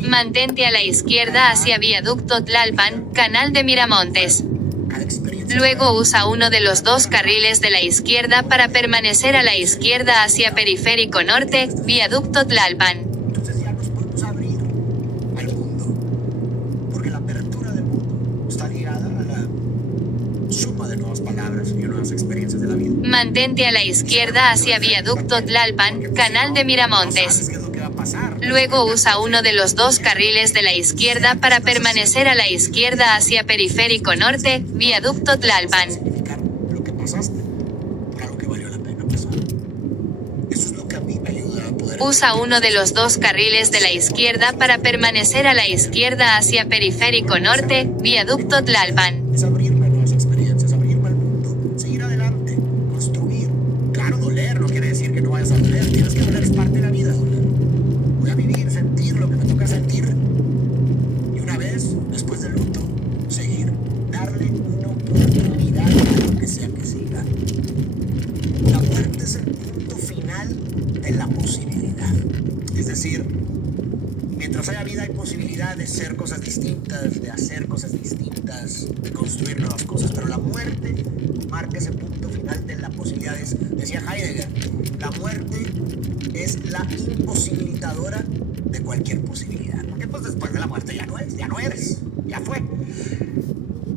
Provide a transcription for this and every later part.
Mantente a la izquierda hacia Viaducto Tlalpan, Canal de Miramontes. Luego usa uno de los dos carriles de la izquierda para permanecer a la izquierda hacia Periférico Norte, Viaducto Tlalpan. Entonces ya nos podemos abrir al mundo, porque la apertura del mundo está ligada a la suma de nuevas palabras y nuevas experiencias de la vida. Mantente a la izquierda hacia Viaducto Tlalpan, Canal de Miramontes. Luego usa uno de los dos carriles de la izquierda para permanecer a la izquierda hacia Periférico Norte, Viaducto Tlalpan. Lo que pasaste, claro que valió la pena pasar. Eso es lo que a mí me ayuda a poder... Usa uno de los dos carriles de la izquierda para permanecer a la izquierda hacia Periférico Norte, Viaducto Tlalpan. Es abrirme a nuevas experiencias, abrirme al mundo, seguir adelante, construir. Claro, doler no quiere decir que no vayas a doler, tienes que doler, es parte de la vida, doler. Voy a vivir, sentir lo que me toca sentir. Y una vez, después del luto, seguir. Darle una oportunidad a lo que sea que siga. La muerte es el punto final de la posibilidad. Es decir, mientras haya vida hay posibilidad de ser cosas distintas, de hacer cosas distintas, de construir nuevas cosas. Pero la muerte marca ese punto final de las posibilidades. Decía Heidegger, la muerte es la imposibilitadora de cualquier posibilidad. Porque pues después de la muerte ya no es, ya no eres, ya fue.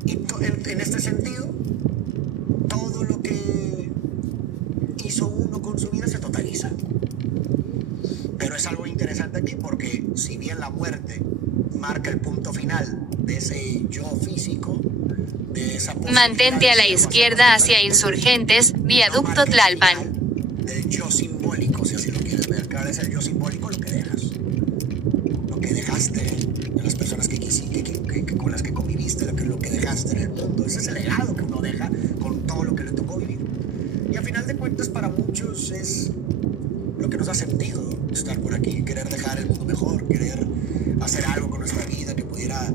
Y en este sentido, todo lo que hizo uno con su vida se totaliza. Pero es algo interesante aquí porque si bien la muerte marca el punto final de ese yo físico, de esa posibilidad... Mantente a la izquierda hacia Insurgentes, Viaducto Tlalpan. Del yo simbólico, si así lo quieres ver. Cada vez el yo simbólico lo que dejas. Lo que dejaste de las personas que con las que conviviste, lo que dejaste en el mundo. Ese es el legado que uno deja con todo lo que le tocó vivir. Y a final de cuentas para muchos es lo que nos ha sentido estar por aquí, querer dejar el mundo mejor, querer hacer algo con nuestra vida que pudiera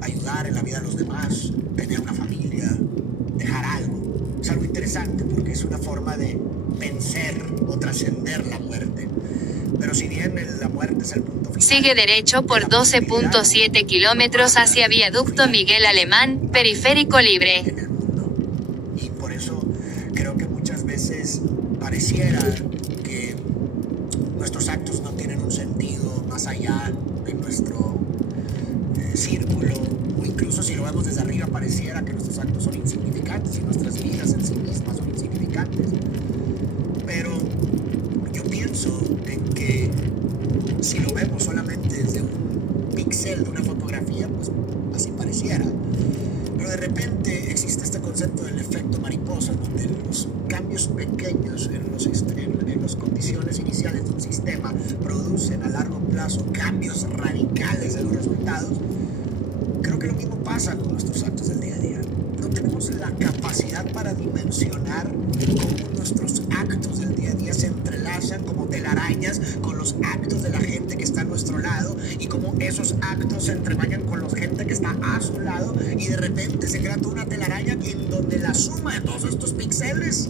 ayudar en la vida de los demás, tener una familia, dejar algo. Es algo interesante porque es una forma de vencer o trascender la muerte. Pero si bien la muerte es el punto final, Sigue derecho por 12.7 kilómetros hacia Viaducto Miguel Alemán, Periférico Libre. en el mundo. Y por eso creo que muchas veces pareciera que nuestros actos no tienen un sentido más allá de nuestro círculo, o incluso si lo vemos desde arriba pareciera que nuestros actos son insignificantes y nuestras vidas en sí mismas son insignificantes. Pero yo pienso en que si lo vemos solamente desde un píxel de una fotografía, pues así pareciera. Pero de repente existe este concepto del efecto mariposa, donde los cambios pequeños en las condiciones iniciales de un sistema producen a largo plazo cambios radicales de los resultados. Creo que lo mismo pasa con nuestros actos del día a día. No tenemos la capacidad para dimensionar cómo nuestros actos del día a día se entrelazan como telarañas con los actos de la gente que está a nuestro lado y cómo esos actos se entremañan con la gente que está a su lado y de repente se crea toda una telaraña en donde la suma de todos estos píxeles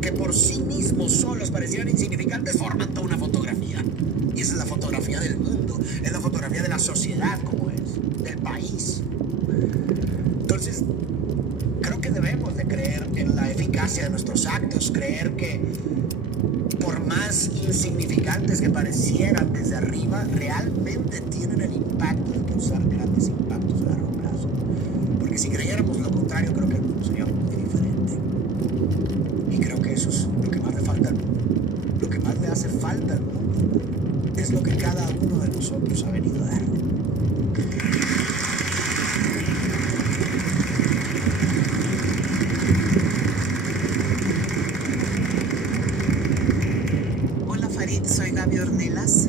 que por sí mismos solos parecieran insignificantes forman toda una fotografía. Y esa es la fotografía del mundo, es la fotografía de la sociedad como es, del país. Entonces, creo que debemos de creer en la eficacia de nuestros actos, creer que por más insignificantes que parecieran desde arriba, realmente tienen el impacto de causar grandes impactos a largo plazo. Porque si creyéramos lo contrario, creo que el mundo sería muy diferente. Y creo que eso es lo que más le falta al mundo. Lo que más le hace falta al mundo es lo que cada uno de nosotros ha venido a dar. Hola Farid, soy Gaby Ornelas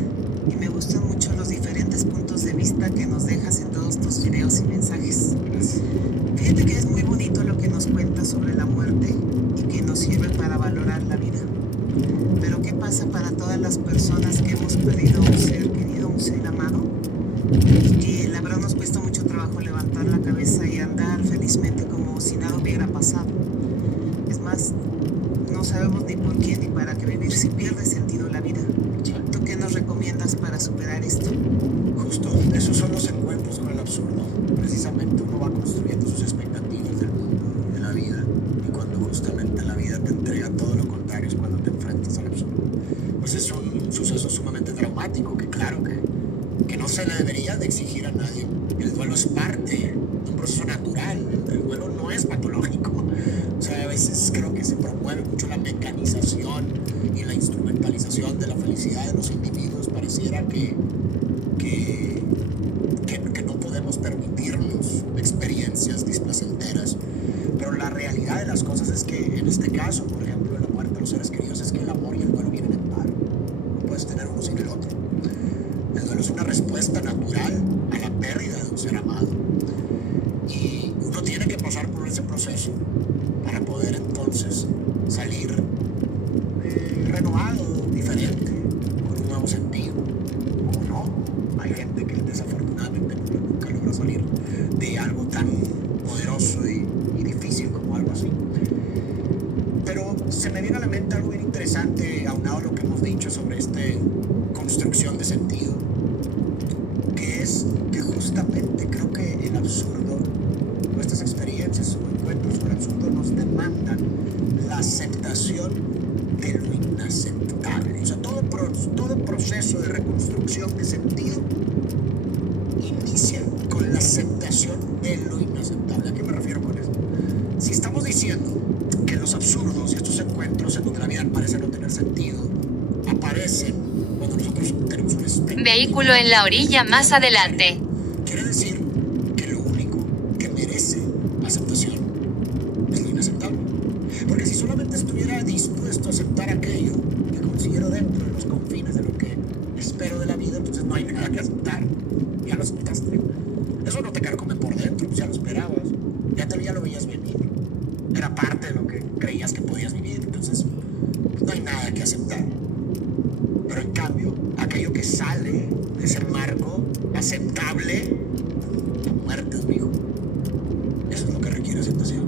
y me gustan mucho los diferentes puntos de vista que nos dejas en todos tus videos y mensajes. Fíjate que es muy bonito lo que nos cuentas sobre la muerte y que nos sirve para valorar la vida. Pero ¿qué pasa para todas las personas que hemos perdido a un ser querido, un ser amado? Y que la verdad nos cuesta mucho trabajo levantar la cabeza y andar felizmente como si nada hubiera pasado. Es más, no sabemos ni por qué ni para qué vivir si pierde sentido la vida. ¿Tú qué nos recomiendas para superar esto. Justo, esos son los encuentros con el absurdo. Precisamente uno va construyendo sus expectativas del mundo, de la vida, y cuando justamente la vida te entrega todo lo contrario es cuando te enfrentas al absurdo. Pues es un suceso sumamente traumático que claro que no se le debería de exigir a nadie. El duelo es parte de un proceso natural, el duelo no es patológico. O sea, a veces creo que se promueve mucho la mecanización y la instrumentalización de la felicidad de los individuos. Pareciera que no podemos permitirnos experiencias displacenteras, pero la realidad de las cosas es que en este caso, por ejemplo, en la muerte de los seres queridos, es que el amor y el duelo vienen en par. No puedes tener uno sin el otro. El duelo es una respuesta natural a la pérdida de un ser amado, y uno tiene que pasar por ese proceso para poder entonces salir renovado, diferente, con un nuevo sentido. O no, hay gente que desafortunadamente nunca logra salir de algo tan poderoso y difícil como algo así. Pero se me viene a la mente algo bien interesante, aunado a lo que hemos dicho sobre esta construcción de sentido, que es que justamente creo que el absurdo, nuestras experiencias o encuentros con el absurdo nos demandan la aceptación de lo inaceptable. O sea, todo proceso de reconstrucción de sentido inicia con la aceptación de lo inaceptable. ¿A qué me refiero con esto? Si estamos diciendo que los absurdos y estos encuentros en donde la vida parece no tener sentido aparecen cuando nosotros tenemos un espectro. Vehículo en la orilla más adelante. Quiere decir que lo único que merece aceptación es lo inaceptable. Porque si solamente estuviera dispuesto a aceptar aquello que considero dentro de los confines de lo que espero de la vida, entonces no hay nada que aceptar. Ya lo aceptaste. Eso no te carcome por dentro, pues ya lo esperabas. Ya lo veías venir. Era parte de lo que creías que podías vivir. Entonces, pues no hay nada que aceptar. Pero en cambio, aquello que sale de ese marco aceptable, tu muerte, amigo. Eso es lo que requiere aceptación.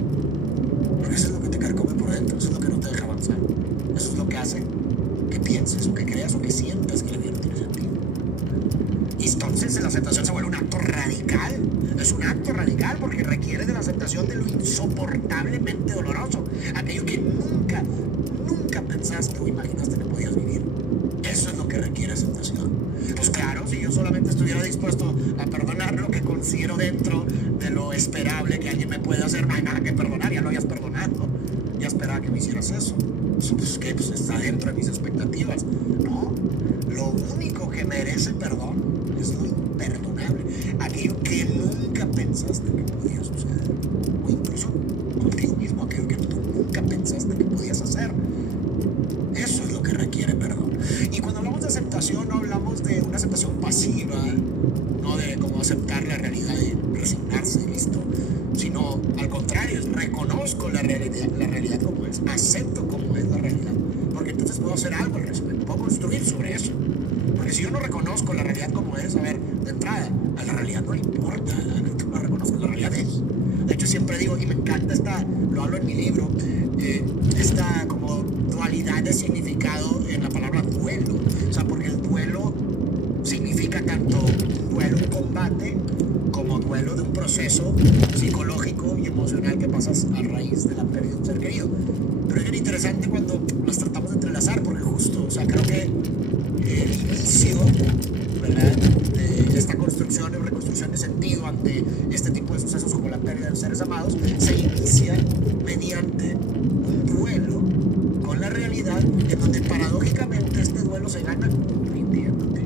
Porque eso es lo que te carcome por dentro, eso es lo que no te deja avanzar. Eso es lo que hace que pienses o que creas o que sientas que la vida no tiene sentido. Y entonces la aceptación se vuelve un acto radical. Es un acto radical porque requiere de la aceptación de lo insoportablemente doloroso. Aquello que nunca pensaste o imaginaste que podías vivir. Eso es lo que requiere aceptación. Pues claro, si yo solamente estuviera dispuesto a perdonar lo que considero dentro de lo esperable que alguien me puede hacer, no hay nada que perdonar, ya lo habías perdonado. Ya esperaba que me hicieras eso. Eso pues, que pues, está dentro de mis expectativas. No, lo único que merece perdón es lo imperdonable. Aquello que nunca pensaste que podía suceder. O incluso contigo mismo, aquello que tú nunca pensaste que podías hacer. Eso es lo que requiere perdón. Y cuando hablamos de aceptación, no hablamos de una aceptación pasiva, no de como aceptar la realidad y resignarse, listo, sino al contrario, reconozco la realidad como es, acepto como es la realidad, porque entonces puedo hacer algo al respecto, puedo construir sobre eso. Porque si yo no reconozco la realidad como es, a ver, de entrada, a la realidad no le importa, no reconozco, la realidad es. De hecho, siempre digo, y me encanta lo hablo en mi libro, esta como dualidad de significado en la palabra duelo. O sea, porque el duelo significa tanto duelo, un combate, como duelo de un proceso psicológico y emocional que pasas a raíz de la pérdida de un ser querido. Pero es bien interesante cuando las tratamos de entrelazar, porque justo, o sea, creo que el inicio, ¿verdad?, de esta construcción y reconstrucción de sentido ante este tipo de sucesos como la pérdida de los seres amados se inicia mediante un duelo con la realidad, en donde paradójicamente este duelo se gana rindiéndote.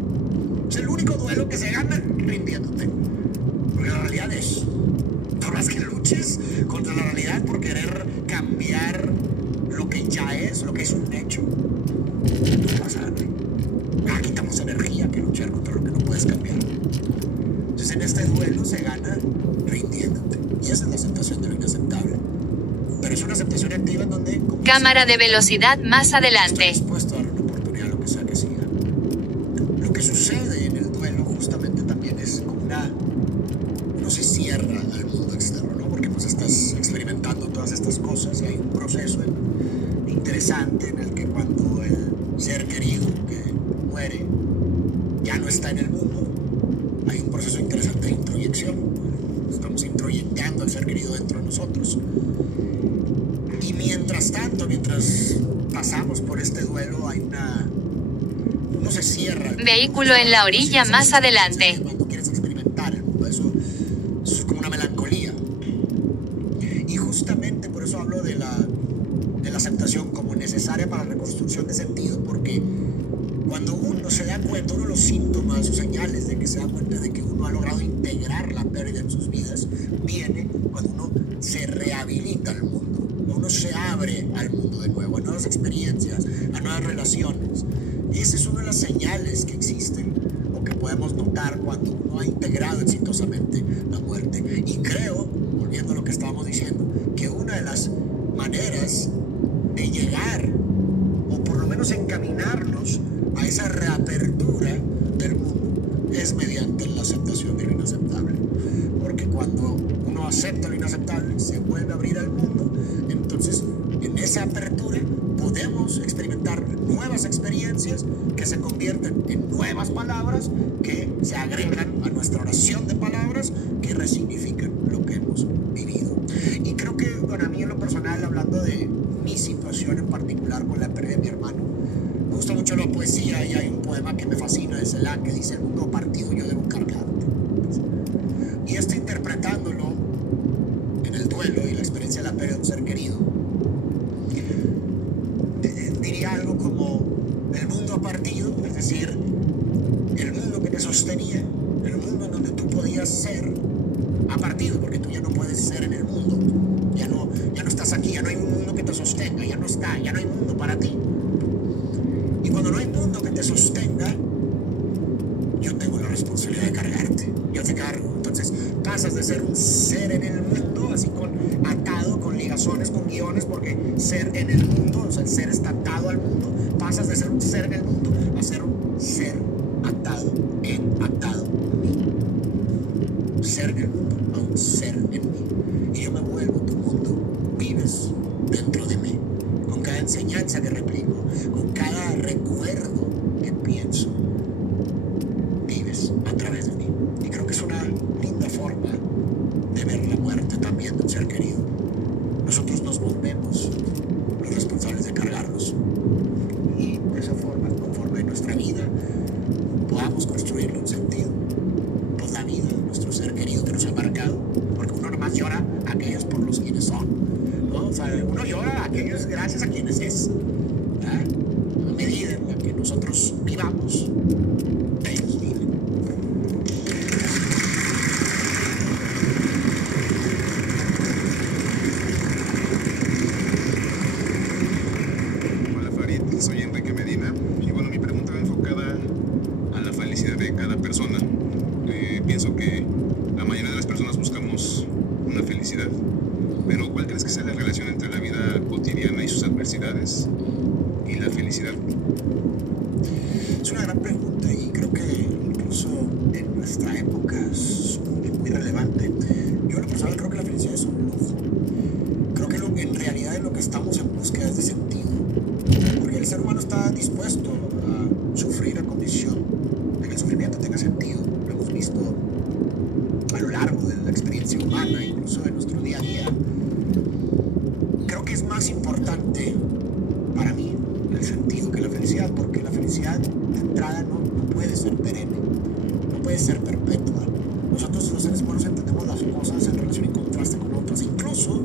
Es el único duelo que se gana rindiéndote, porque la realidad es, por más que luches contra la realidad por querer cambiar lo que ya es, lo que es un hecho, no pasa nada. Quitamos energía que luchar contra lo que no puedes cambiar. Entonces en este duelo se gana rindiéndote, y esa es la aceptación de lo inaceptable. Pero es una aceptación activa en donde... Cámara de velocidad más estoy adelante. dispuesto a dar una oportunidad a lo que sea que siga. Lo que sucede en el duelo justamente también es como uno se cierra al mundo externo, ¿no? Porque pues estás experimentando todas estas cosas y hay un proceso interesante en el que cuando el ser querido que muere ya no está en el mundo, hay un proceso interesante de introyección. Estamos introyectando al ser querido dentro de nosotros. Y mientras tanto, mientras pasamos por este duelo, uno se cierra. Vehículo en la orilla más adelante. Cuando quieres experimentar el mundo, eso es como una melancolía. Y justamente por eso hablo de la aceptación como necesaria para la reconstrucción de sentido, porque cuando uno se da cuenta, uno de los síntomas o señales de que se da cuenta de que uno ha logrado integrar la pérdida en sus vidas, viene cuando uno se rehabilita al mundo, uno se abre al mundo de nuevo, a nuevas experiencias, a nuevas relaciones. Y esa es una de las señales que existen o que podemos notar cuando uno ha integrado exitosamente la muerte. Y creo, volviendo a lo que estábamos diciendo, que una de las maneras de llegar, o por lo menos encaminarnos a esa reapertura del mundo, es mediante la aceptación de lo inaceptable. Porque cuando uno acepta lo inaceptable, se vuelve a abrir al mundo. Entonces, en esa apertura podemos experimentar nuevas experiencias que se convierten en nuevas palabras, que se agregan a nuestra oración de palabras que resignifican lo que hemos vivido. Y creo que, bueno, a mí en lo personal, hablando de mi situación en particular con la pérdida de mi hermano, me gusta mucho la poesía, y hay un poema que me fascina de Celan que dice: el mundo partido yo debo cargarte. Y esto, interpretándolo en el duelo y la experiencia de la pérdida de un ser querido, diría algo como: el mundo ha partido, es decir, el mundo que te sostenía, el mundo en donde tú podías ser, ha partido, porque tú ya no puedes ser en el mundo, ya no estás aquí, ya no hay un mundo que te sostenga, ya no hay mundo para ti. Y cuando no hay mundo que te sostenga, yo tengo la responsabilidad de cargarte, yo te cargo. Entonces pasas de ser un ser en el mundo, así atado con ligazones, con guiones, porque ser en el mundo, o sea, el ser está atado al mundo. Pasas de ser un ser en el mundo a ser un ser atado a mí. Ser en el mundo a un ser en mí. Y yo me vuelvo tu mundo, vives dentro de mí, con cada enseñanza que replico, con cada recuerdo que pienso, vives a través de mí. Y creo que es una linda forma de ver la muerte también de un ser querido. Nosotros nos volvemos los responsables de cargarlos. Y de esa forma, conforme nuestra vida podamos construirle un sentido, pues la vida de nuestro ser querido que nos ha marcado, porque uno nomás llora a aquellos por los quienes son, ¿no? O sea, uno llora a aquellos gracias a quienes es, ¿verdad? A medida en la que nosotros vivamos, ellos viven. Hola Farid, soy Enrique Medina y bueno, mi pregunta va enfocada a la felicidad de cada persona. Pienso que la mayoría de las personas buscamos una felicidad, pero ¿cuál crees que sea la relación entre la vida cotidiana y sus adversidades y la felicidad? Es una gran pregunta y creo que incluso en nuestra época es muy relevante. Yo en lo personal creo que la felicidad es un lujo. Creo que en realidad en lo que estamos en búsqueda es de sentido, porque el ser humano está dispuesto a sufrir a condición de que el sufrimiento tenga sentido. Lo hemos visto a lo largo de la experiencia humana, incluso de nuestro día a día. Creo que es más importante para mí el sentido que la felicidad, porque la felicidad de entrada no puede ser perenne, no puede ser perpetua. Nosotros los seres humanos entendemos las cosas en relación y contraste con otras. Incluso,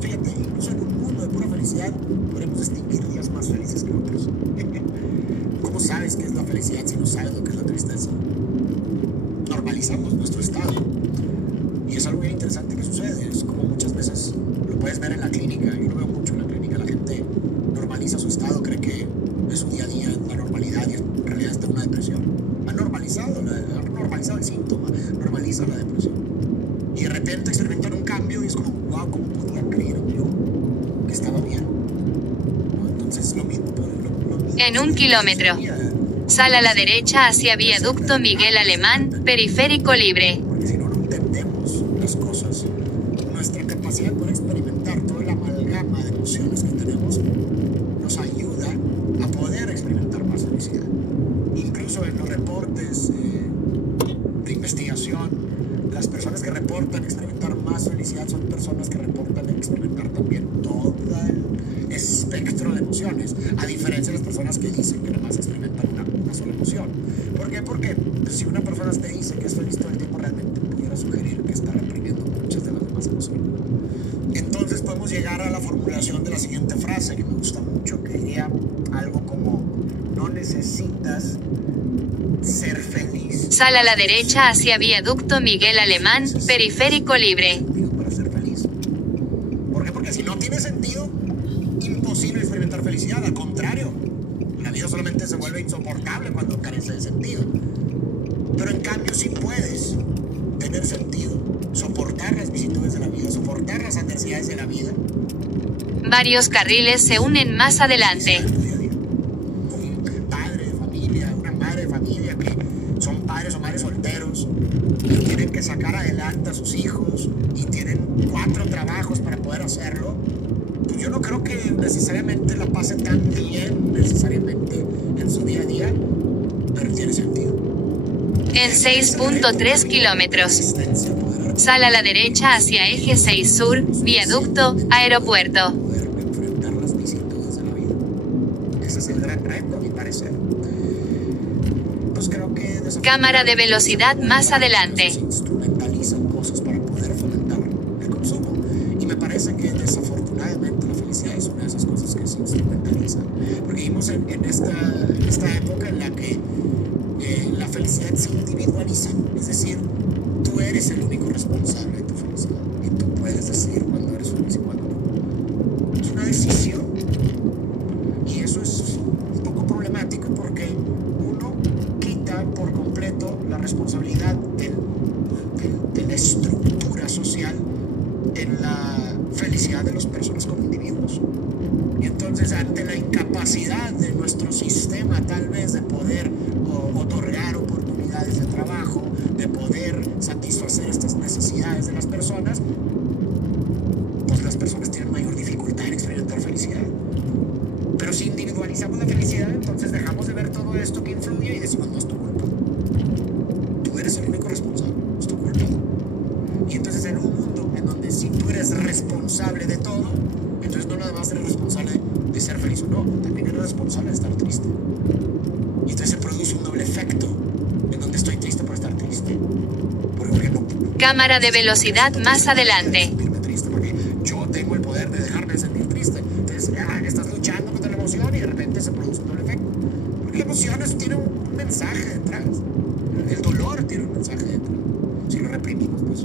fíjate, incluso en un mundo de pura felicidad podemos distinguir días más felices que otros. ¿Cómo sabes qué es la felicidad si no sabes lo que es la tristeza? Normalizamos nuestro estado. Y es algo bien interesante que sucede. Es como muchas veces lo puedes ver en la clínica. Yo lo veo mucho en la clínica. La gente normaliza su estado, cree que es su día a día, la normalidad, y en realidad está en una depresión. Han normalizado el síntoma, normaliza la depresión. Y de repente experimentan un cambio y es como, wow, ¿cómo podía creer yo que estaba bien? ¿No? Entonces, lo mismo. En 1 kilómetro. Sal a la derecha hacia Viaducto Miguel Alemán, periférico libre. Porque si no entendemos las cosas, nuestra capacidad de poder experimentar toda la amalgama de emociones que tenemos nos ayuda a poder experimentar más felicidad. Incluso en los reportes felicidad son personas que reportan experimentar también todo el espectro de emociones, a diferencia de las personas que dicen que nada más experimentan una sola emoción. ¿Por qué? Porque pues, si una persona te dice que es feliz todo el tiempo, realmente pudiera sugerir que está reprimiendo muchas de las demás emociones. Entonces podemos llegar a la formulación de la siguiente frase que me gusta mucho, que diría algo como: no necesitas ser feliz. Sal a la derecha hacia Viaducto Miguel Alemán, periférico libre. Para ser feliz. ¿Por qué? Porque si no tiene sentido, imposible experimentar felicidad. Al contrario, la vida solamente se vuelve insoportable cuando carece de sentido. Pero en cambio sí puedes tener sentido, soportar las vicisitudes de la vida, soportar las adversidades de la vida. Varios carriles se unen más adelante. Un padre de familia, una madre de familia que son padres o madres solteros y tienen que sacar adelante a sus hijos y tienen 4 trabajos para poder hacerlo, pues yo no creo que necesariamente la pase tan bien necesariamente en su día a día, pero tiene sentido. En 6.3 kilómetros. Sal a la derecha hacia Eje 6 Sur, Viaducto, Aeropuerto. Poder enfrentar las vicisitudes de la vida. Ese es el gran reto, a mi parecer. Pues creo que Cámara de velocidad más adelante. se instrumentalizan cosas para poder fomentar el consumo. Y me parece que desafortunadamente la felicidad es una de esas cosas que se instrumentaliza. Porque vivimos en esta época en la que la felicidad se individualiza. Es decir, tú eres el único responsable de tu felicidad. Y tú puedes decidir cuándo eres feliz y cuándo no. Es una decisión. Y eso es un poco problemático porque uno quita por completo la responsabilidad de la estructura social en la felicidad de las personas como individuos. Y entonces, ante la incapacidad de nuestro sistema tal vez de poder otorgar oportunidades de trabajo, de poder satisfacer estas necesidades de las personas, pues las personas tienen mayor dificultad en experimentar felicidad. Pero si individualizamos la felicidad, entonces dejamos de ver todo esto que influye y decimos: no es tu culpa. Tú eres el único responsable, es tu culpa. Y entonces, en un mundo en donde si tú eres responsable de todo, entonces no nada más eres responsable de ser feliz o no, también eres responsable de estar triste. Y entonces se produce un doble efecto en donde estoy triste por estar triste. Porque no, Cámara de velocidad más adelante. sentirme triste porque yo tengo el poder de dejarme de sentir triste. Entonces estás luchando contra la emoción y de repente se produce un doble efecto. Porque la emoción tiene un mensaje detrás. El dolor tiene un mensaje detrás. Si lo reprimimos, pues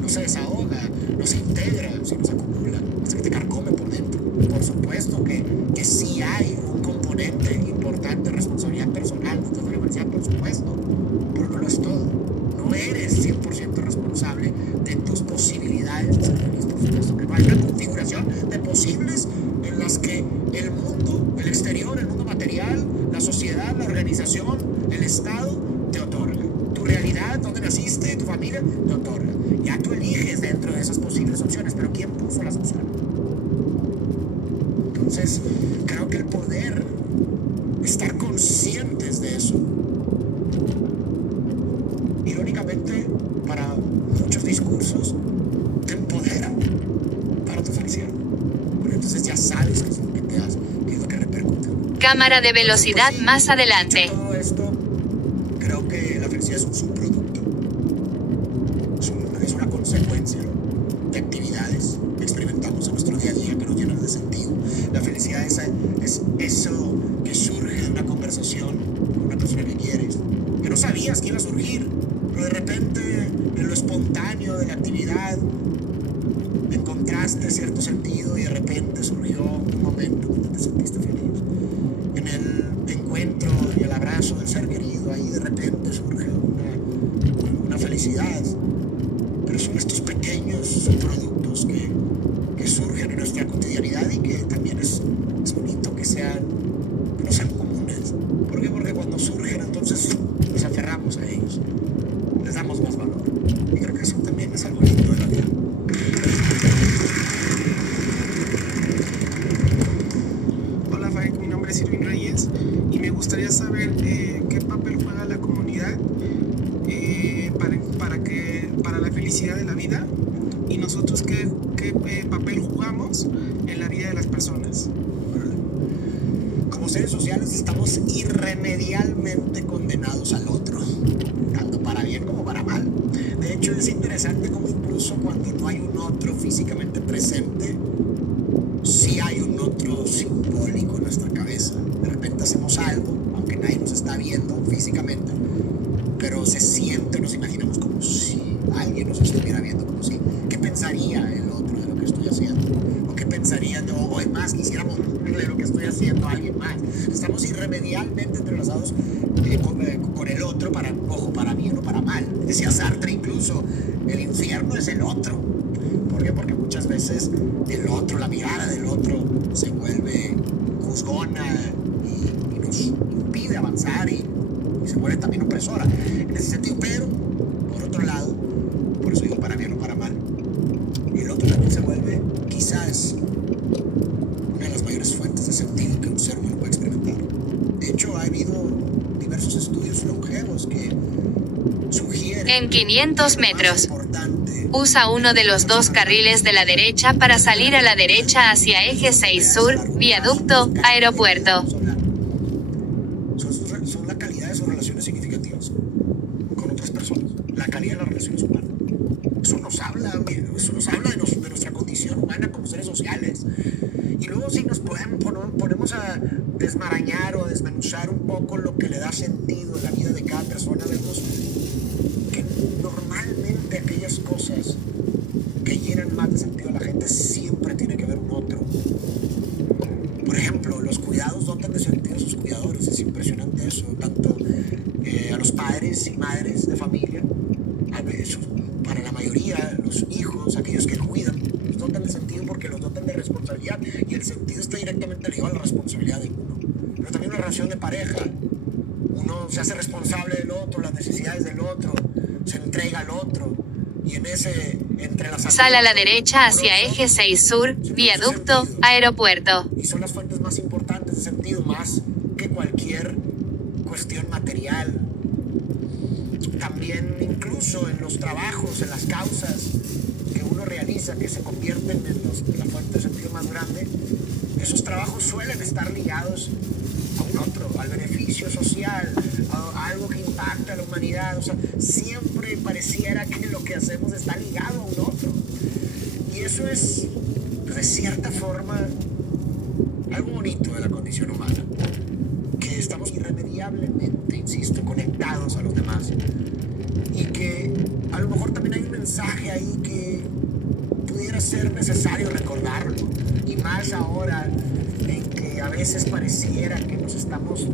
no se desahoga, no se integra, sino se acumula, hasta que te carcome por dentro. Por supuesto que sí hay un componente importante de responsabilidad personal dentro de la universidad, por supuesto, pero no lo es todo. No eres 100% responsable de tus posibilidades de ser feliz, por supuesto que no. Hay una configuración de posibles en las que el mundo, el exterior, el mundo material, la sociedad, la organización, el Estado te otorga. Tu realidad, donde naciste, tu familia, te otorga. Ya tú eliges dentro de esas posibles opciones, pero ¿quién puso las opciones? Entonces, creo que el poder estar conscientes de eso, irónicamente, para muchos discursos, te empodera para tu felicidad. Porque entonces ya sabes qué es lo que te hace, qué es lo que repercute. Cámara de velocidad Pues sí, más adelante. dicho todo esto, creo que la felicidad es un subproducto. Es una consecuencia de actividades que experimentamos en nuestro día a día que nos llenan de sentido. La felicidad es eso que surge de una conversación con una persona que quieres, que no sabías que iba a surgir, pero de repente en lo espontáneo de la actividad encontraste cierto sentido y de repente surgió un momento donde te sentiste feliz. En el encuentro y el abrazo del ser querido, ahí de repente surge una felicidad. Pero son estos pequeños subproductos que surgen en nuestra cotidianidad y que también es bonito que no sean comunes. ¿Por qué? Porque cuando surgen, entonces nos aferramos a ellos, les damos más valor. Y creo que eso también es algo lindo de la vida. Hola Faik, mi nombre es Irving Reyes y me gustaría saber qué papel juega la comunidad para la felicidad de la vida y nosotros qué papel jugamos en la vida de las personas. Como seres sociales estamos irremediablemente condenados al otro, tanto para bien como para mal. De hecho, es interesante como incluso cuando no hay un otro físicamente presente, sí hay un otro simbólico en nuestra cabeza. De repente hacemos algo, aunque nadie nos está viendo físicamente, pero se siente, nos imaginamos como si alguien nos estuviera viendo, como si, ¿qué pensaría el otro de lo que estoy haciendo? ¿O qué pensaría, o es más, quisiéramos de lo que estoy haciendo a alguien más? Estamos irremediablemente entrelazados con el otro, para bien o para mal. Decía Sartre incluso, el infierno es el otro. ¿Por qué? Porque muchas veces el otro, la mirada del otro se vuelve juzgona y nos impide avanzar y se vuelve también opresora en ese sentido. Pero, por otro lado, por eso digo para bien o para mal, el otro también se vuelve quizás una de las mayores fuentes de sentido que un ser humano puede experimentar. De hecho, ha habido diversos estudios longevos que sugieren En 500 que lo más metros. importante Usa uno de los dos carriles de la derecha para salir a la derecha hacia eje 6 sur, viaducto, aeropuerto. Son la calidad de sus relaciones significativas con otras personas, la calidad de las relaciones humanas. Eso nos habla de nuestra condición humana como seres sociales. Y luego si nos ponemos a desmarañar o a desmenuzar un poco lo que le da sentido a la vida de cada persona, vemos que normalmente aquellas cosas que llenan más de sentido a la gente siempre tiene que ver un otro. Por ejemplo, los cuidados dotan de sentido a sus cuidadores. Es impresionante eso. Tanto a los padres y madres de familia, para la mayoría, los hijos, aquellos que cuidan, los dotan de sentido porque los dotan de responsabilidad. Y el sentido está directamente ligado a la responsabilidad de uno. Pero también una relación de pareja. Uno se hace responsable del otro, las necesidades del otro, se entrega al otro. Y en ese entrelazamiento, Sal a la derecha hacia eje 6 sur, viaducto, aeropuerto. y son las fuentes más importantes de sentido, más que cualquier cuestión material. También incluso en los trabajos, en las causas que uno realiza, que se convierten en la fuente de sentido más grande, esos trabajos suelen estar ligados a un otro, al beneficio social, a algo que impacta a la humanidad. O sea, siempre pareciera que lo que hacemos está ligado a un otro. Y eso es, de cierta forma, algo bonito de la condición humana. Que estamos irremediablemente, insisto, conectados a los demás. Y que a lo mejor también hay un mensaje ahí que pudiera ser necesario recordarlo. Y más ahora en que a veces pareciera que nos estamos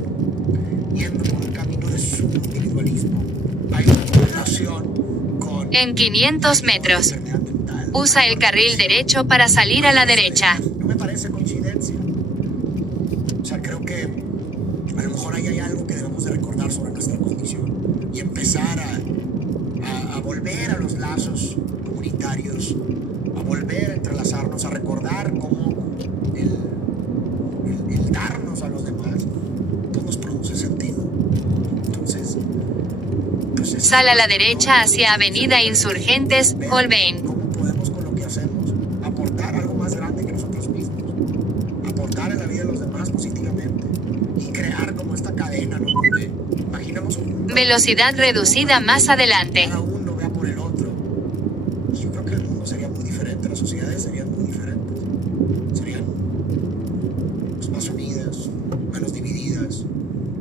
yendo por el camino de su individualismo. Hay una correlación con En 500 metros. la enfermedad mental. Usa el carril derecho para salir a la derecha. No me parece coincidencia. O sea, creo que a lo mejor ahí hay algo que debemos de recordar sobre nuestra condición y empezar a volver a los lazos comunitarios, a volver a entrelazarnos, a recordar cómo el darnos a los demás pues nos produce sentido. Entonces, pues Sal a la derecha hacia avenida Insurgentes, Holbein. ¿Cómo podemos con lo que hacemos aportar algo más grande que nosotros mismos? Aportar en la vida de los demás positivamente y crear como esta cadena, ¿no? Donde imaginamos un mundo Velocidad reducida más adelante. cada uno vea por el otro. Yo creo que el mundo sería muy diferente, las sociedades serían muy diferentes. Serían pues, más unidas, menos divididas,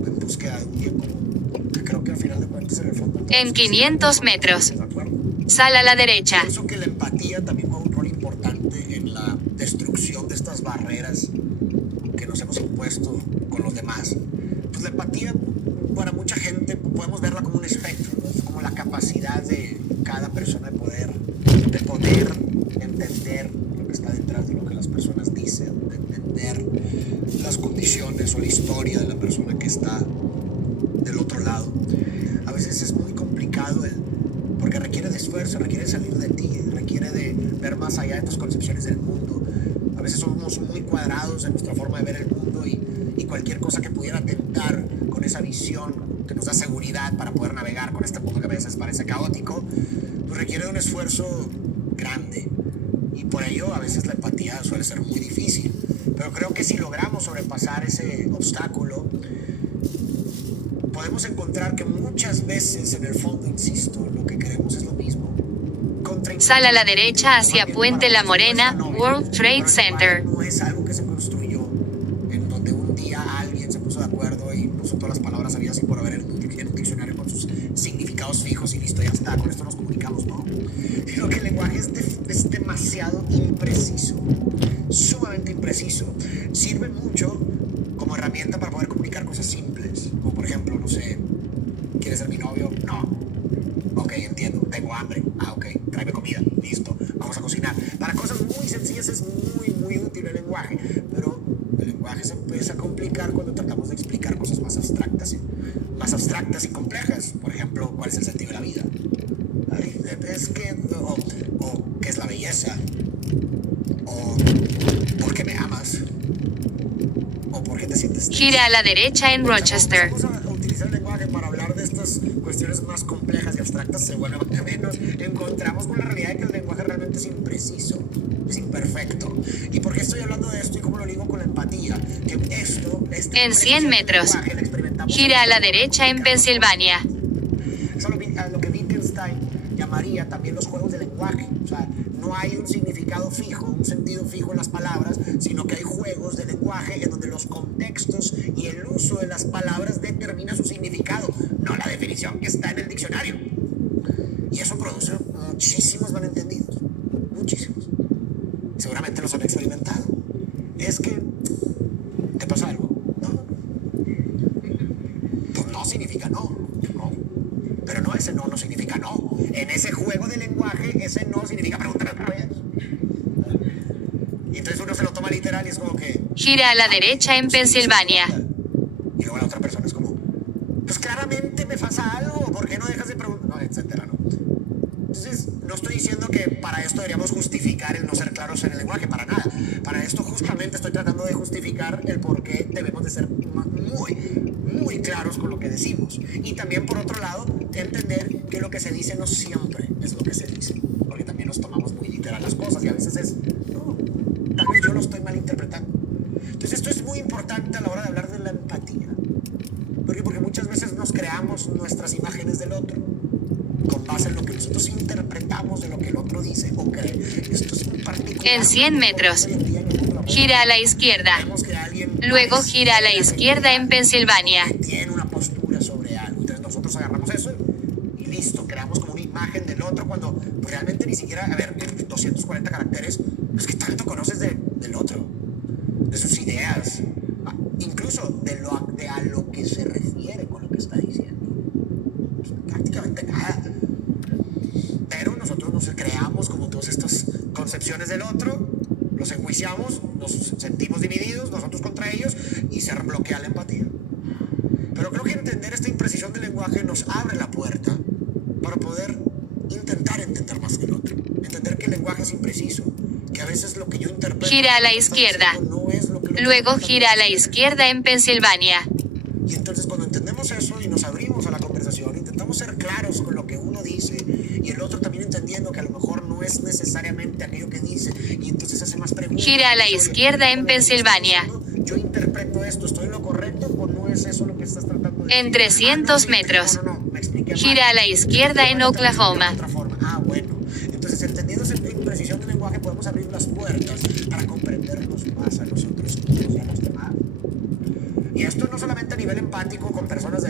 en búsqueda de un bien común. Que creo que al final de cuentas en el fondo todos En 500 metros. ¿de acuerdo? Sal a la derecha. Pienso que la empatía también juega un rol importante en la destrucción de estas barreras que nos hemos impuesto con los demás. Pues la empatía, para mucha gente, podemos verla como un espectro, ¿no? Es como la capacidad de cada persona de poder entender lo que está detrás de lo que las personas dicen, de entender las condiciones o la historia de la persona que está del otro lado. A veces es muy complicado porque requiere de esfuerzo, requiere de salir de ti, requiere de ver más allá de tus concepciones del mundo. A veces somos muy cuadrados en nuestra forma de ver el mundo y cualquier cosa que pudiera atentar con esa visión que nos da seguridad para poder navegar con este mundo que a veces parece parece caótico, pues requiere de un esfuerzo grande. Y por ello a veces la empatía suele ser muy difícil. Pero creo que si logramos sobrepasar ese obstáculo, podemos encontrar que muchas veces en el fondo, insisto, lo que queremos es lo mismo. Sal a la derecha hacia Puente La Morena, World Trade Center. No es algo que se construyó en donde un día alguien se puso de acuerdo y puso todas las palabras habidas y por haber en un diccionario con sus significados fijos y listo, ya está, con esto nos comunicamos, ¿no? Creo que el lenguaje es demasiado impreciso, sumamente impreciso. Sirve mucho como herramienta para poder comunicar cosas simples, como por ejemplo, no sé, ¿quieres ser mi novio? No. Ok, entiendo, tengo hambre. Ah, ok, tráeme comida, listo, vamos a cocinar. Para cosas muy sencillas es muy útil el lenguaje, pero el lenguaje se empieza a complicar cuando tratamos de explicar cosas más abstractas y complejas. Por ejemplo, ¿cuál es el sentido de la vida? Es que, o ¿qué es la belleza? O ¿por qué me amas? O ¿por qué te sientes triste? Gira a la derecha en Rochester. Vamos a utilizar el lenguaje para hablar de estas cuestiones más complejas y abstractas, se vuelve menos. Encontramos con la realidad de que el lenguaje realmente es impreciso, es imperfecto. ¿Y por qué estoy hablando de esto y cómo lo ligo con la empatía? Que en 100 metros, gira a la derecha en Pensilvania. Eso es lo que Wittgenstein llamaría también los juegos de lenguaje. O sea, no hay un significado fijo, un sentido fijo en las palabras, sino que hay juegos de lenguaje en donde los contextos y el uso de las palabras determina su significado, no la definición que está en el diccionario. Y eso produce muchísimos malentendidos, muchísimos. Seguramente los han experimentado. Es que te pasa algo, ¿no? Pues no significa no. Pero no, ese no significa no. En ese juego de lenguaje, ese no significa preguntar otra vez. Y entonces uno se lo toma literal y es como que... Gira a la derecha en Pensilvania. Y luego la otra persona es como, pues claramente me pasa algo, ¿por qué no dejas de preguntar? No, etcétera, ¿no? Entonces, no estoy diciendo que para esto deberíamos justificar el no ser claros en el lenguaje, para nada. Para esto justamente estoy tratando de justificar el por qué debemos de ser muy claros con lo que decimos. Y también, por otro lado, entender que lo que se dice no siempre es lo que se dice. Porque también nos tomamos muy literal las cosas y a veces es, no, tal vez yo lo estoy malinterpretando. Entonces, esto es muy importante a la hora de hablar de la empatía. ¿Por qué? Porque muchas veces nos creamos nuestras imágenes del otro con base en lo que nosotros interpretamos de lo que el otro dice o cree. Esto es muy particular. En 100 metros, gira a la izquierda. Luego gira a la izquierda en Pensilvania. Tiene una postura sobre algo. Entonces nosotros agarramos eso y listo, creamos como una imagen del otro cuando realmente ni siquiera, a ver, en 240 caracteres, es que tanto conoces del otro, de sus ideas, incluso de a lo que se refiere con lo que está diciendo. Prácticamente nada. Pero nosotros nos creamos como todas estas concepciones del otro, los enjuiciamos, nos sentimos divididos, nosotros contra ellos, y se bloquea la empatía. Pero creo que entender esta imprecisión del lenguaje nos abre la puerta para poder intentar entender más que el otro. Entender que el lenguaje es impreciso, que a veces lo que yo interpreto... Gira a la izquierda. No es lo que Luego gira a la izquierda en Pensilvania. Y entonces cuando entendemos eso y nos abrimos a la conversación, intentamos ser claros con lo que uno dice y el otro también entendiendo que a lo mejor no es necesariamente aquello que dice y entonces hace más preguntas. Gira a la izquierda en Pensilvania. Yo interpreto esto, ¿estoy en lo correcto o no es eso lo que estás tratando de decir? En 300 metros, gira a la izquierda en Oklahoma. Bueno. Entonces, entendiendo esa imprecisión del lenguaje, podemos abrir las puertas para comprendernos más a nosotros y a los demás. Y esto no solamente a nivel empático con personas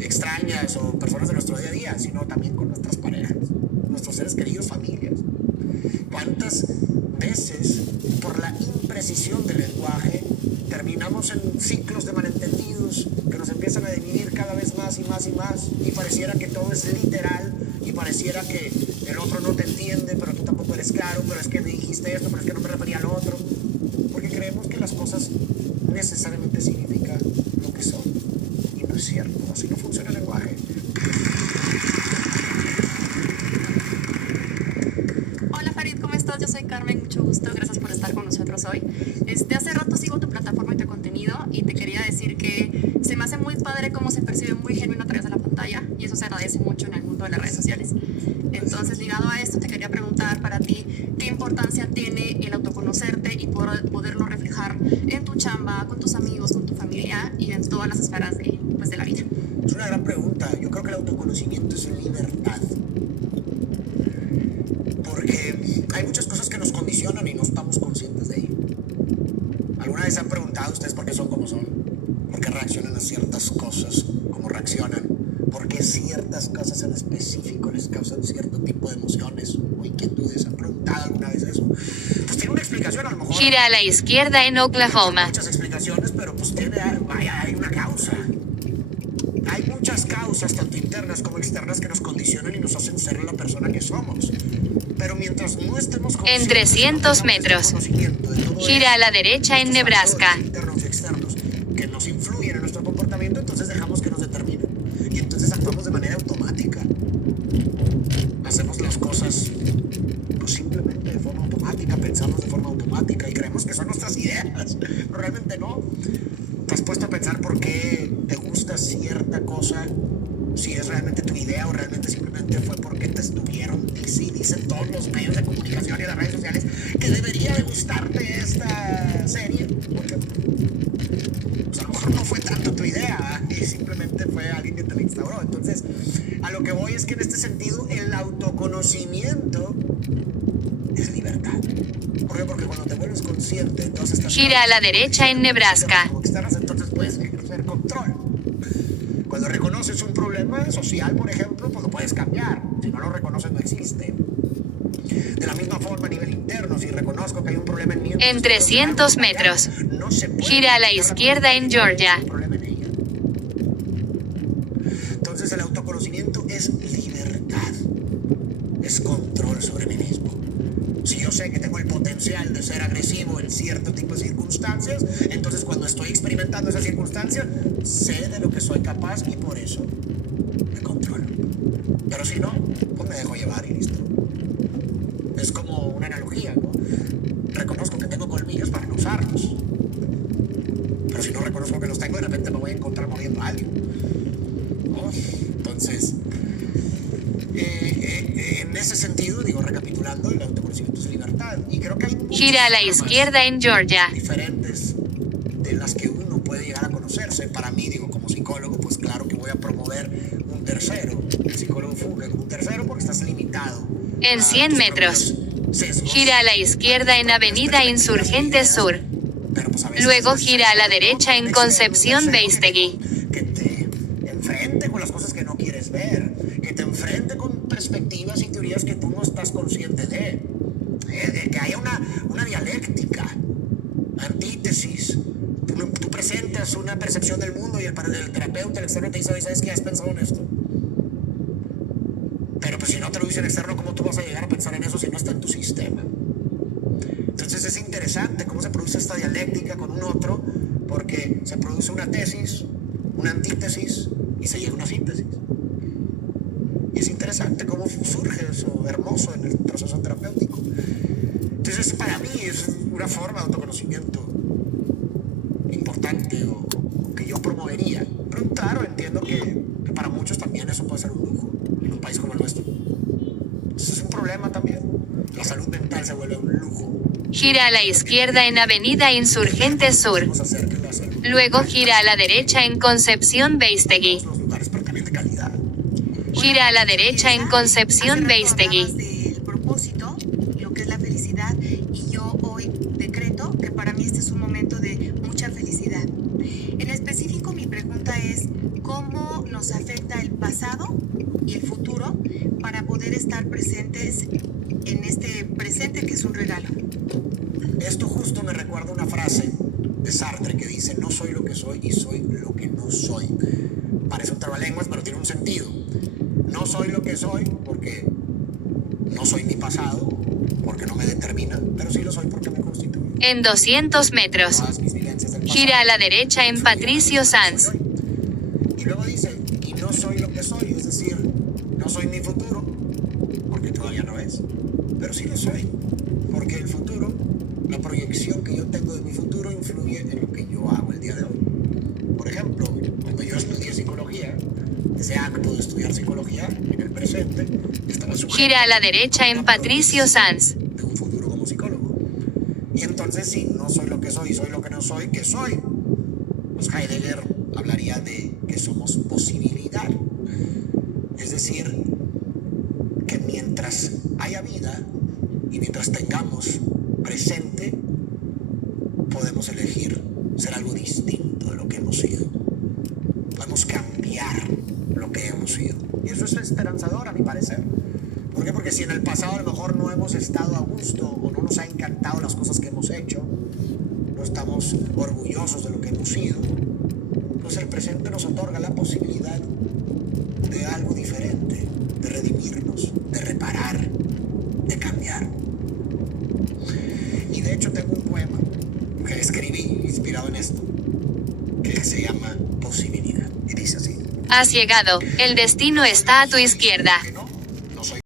extrañas o personas de nuestro día a día, sino también con nuestras parejas, nuestros seres queridos, familias. ¿Cuántas veces, por la imprecisión del lenguaje, terminamos en ciclos de malentendidos que nos empiezan a dividir cada vez más y más y más? Y pareciera que todo es literal y pareciera que el otro no te entiende, pero tú tampoco eres claro, pero es que me dijiste esto, pero es que no me refería al otro. Porque creemos que las cosas necesariamente significan lo que son. Y no es cierto, así no funciona el lenguaje. Hola Farid, ¿cómo estás? Yo soy Carmen, mucho gusto, gracias por estar con nosotros hoy. Hace rato sigo tu plataforma y tu contenido y te quería decir que se me hace muy padre cómo se percibe muy genuino a través de la pantalla y eso se agradece mucho en el mundo de las redes sociales. Entonces, ligado a esto, te quería preguntar para ti, ¿qué importancia tiene el autoconocerte y poderlo reflejar en tu chamba, con tus amigos, con tu familia y en todas las esferas de la vida? Es una gran pregunta. Yo creo que el autoconocimiento es libertad. Porque hay muchas cosas que nos condicionan y no estamos conscientes de ello. ¿Alguna vez se han preguntado ustedes por qué son como son? ¿Por qué reaccionan a ciertas cosas como reaccionan? ¿Por qué ciertas cosas en específico les causan cierto tipo de emociones o inquietudes? ¿Han preguntado alguna vez eso? Pues tiene una explicación, a lo mejor. Gira a la izquierda en Oklahoma. Muchas explicaciones, pero pues hay una causa. Hay muchas causas, tanto internas como externas, que nos condicionan y nos hacen ser la persona que somos. Pero mientras no estemos En 300 metros. Gira a la derecha en Nebraska. Internos y externos que nos influyen en nuestro comportamiento, entonces dejamos que nos determinen. Y entonces actuamos de manera automática. Hacemos las cosas pues simplemente de forma automática, pensamos de forma automática y creemos que son nuestras ideas, pero realmente no. ¿Te has puesto a pensar por qué te gusta cierta cosa? Si es realmente tu idea o realmente simplemente fue porque te estuvieron, dicen todos los medios de comunicación y las redes sociales que debería de gustarte esta serie, porque pues a lo mejor no fue tanto tu idea y simplemente fue alguien que te la instauró. Entonces, a lo que voy es que en este sentido el autoconocimiento es libertad. ¿Por qué? Porque cuando te vuelves consciente de todas estas Gira a la derecha en Nebraska. como externas, entonces puedes ejercer control. Cuando reconoces un problema social, por ejemplo, pues lo puedes cambiar. Si no lo reconoces, no existe. De la misma forma, a nivel interno, si reconozco que hay un problema en mí... En 300 metros. No se puede Gira a la izquierda en Georgia. un problema en ella. Entonces, el autoconocimiento es libertad. Es control sobre mí mismo. Si yo sé que tengo el potencial de ser agresivo en cierto tipo de circunstancias, entonces cuando estoy experimentando esa circunstancia, sé de lo que soy capaz y por eso me controlo. Pero si no, pues me dejo llevar y listo. Es como una analogía, ¿no? Reconozco que tengo colmillos para no usarlos. Pero si no reconozco que los tengo, de repente me voy a encontrar mordiendo a alguien, ¿no? Entonces... en ese sentido, digo, recapitulando, el autoconocimiento es libertad. Y creo que hay Gira a la izquierda en Georgia. diferentes de las que uno puede llegar a conocerse. Para mí, digo, como psicólogo, pues claro que voy a promover un tercero. El psicólogo funge como un tercero porque estás limitado. En a 100 tus metros. propios sesgos, Gira a la izquierda en Avenida Insurgentes Sur. pero, pues, a veces Luego es gira a la necesario derecha en un Concepción tercero Beistegui. que te enfrente con las cosas que no quieres ver, que te enfrente con perspectivas y teorías que tú no estás consciente de que haya una dialéctica, antítesis. Tú presentas una percepción del mundo y el terapeuta, el externo, te dice: ¿sabes qué? ¿Has pensado en esto? Pero pues si no te lo dice el externo, ¿cómo tú vas a llegar a pensar en eso si no está en tu sistema? Entonces es interesante cómo se produce esta dialéctica con un otro, porque se produce una tesis, una antítesis y se llega a una síntesis. Y es interesante cómo surge eso hermoso en el proceso terapéutico. Entonces, para mí es una forma de autoconocimiento importante o que yo promovería. Pero claro, entiendo que para muchos también eso puede ser un lujo en un país como el nuestro. Entonces es un problema también. La salud mental se vuelve un lujo. Gira a la izquierda en Avenida Insurgentes Sur. Podemos hacer que la salud Luego mental gira a la derecha en Concepción Beistegui. en todos los lugares, pero también de calidad. Gira a la derecha en Concepción Beistegui. Del propósito, lo que es la felicidad, y yo hoy decreto que para mí este es un momento de mucha felicidad. En específico, mi pregunta es: ¿cómo nos afecta el pasado y el futuro para poder estar presentes en este presente que es un regalo? Esto justo me recuerda una frase de Sartre que dice: no soy lo que soy y soy lo que no soy. Parece un trabalenguas, pero tiene un sentido. No soy lo que soy porque no soy mi pasado, porque no me determina, pero sí lo soy porque me constituye. En 200 metros. Todas mis vivencias del pasado Gira a la derecha en Patricio Sanz. Y luego dice: y no soy lo que soy, es decir, no soy mi futuro, porque todavía no es, pero sí lo soy, porque el futuro, la proyección que yo tengo de mi futuro influye en lo que yo hago el día de hoy. Por ejemplo, cuando yo estudié psicología, ese acto de estudiar psicología ya, en el presente, estaba sujeto Gira a la derecha en Patricio Sanz. de un futuro como psicólogo. Y entonces, si no soy lo que soy, soy lo que no soy, ¿qué soy? Pues Heidegger hablaría de que somos posibilidad. Es decir, que mientras haya vida y mientras tengamos presente, podemos elegir ser algo distinto de lo que hemos sido. Podemos cambiar lo que hemos sido. Y eso es esperanzador, a mi parecer. ¿Por qué? Porque si en el pasado a lo mejor no hemos estado a gusto o no nos ha encantado las cosas que hemos hecho, no estamos orgullosos de lo que hemos sido, pues el presente nos otorga la posibilidad de algo diferente, de redimirnos, de reparar, de cambiar. Y de hecho tengo un poema que escribí inspirado en esto, que se llama Posibilidad. Y dice así: Has llegado, el destino está a tu izquierda. que no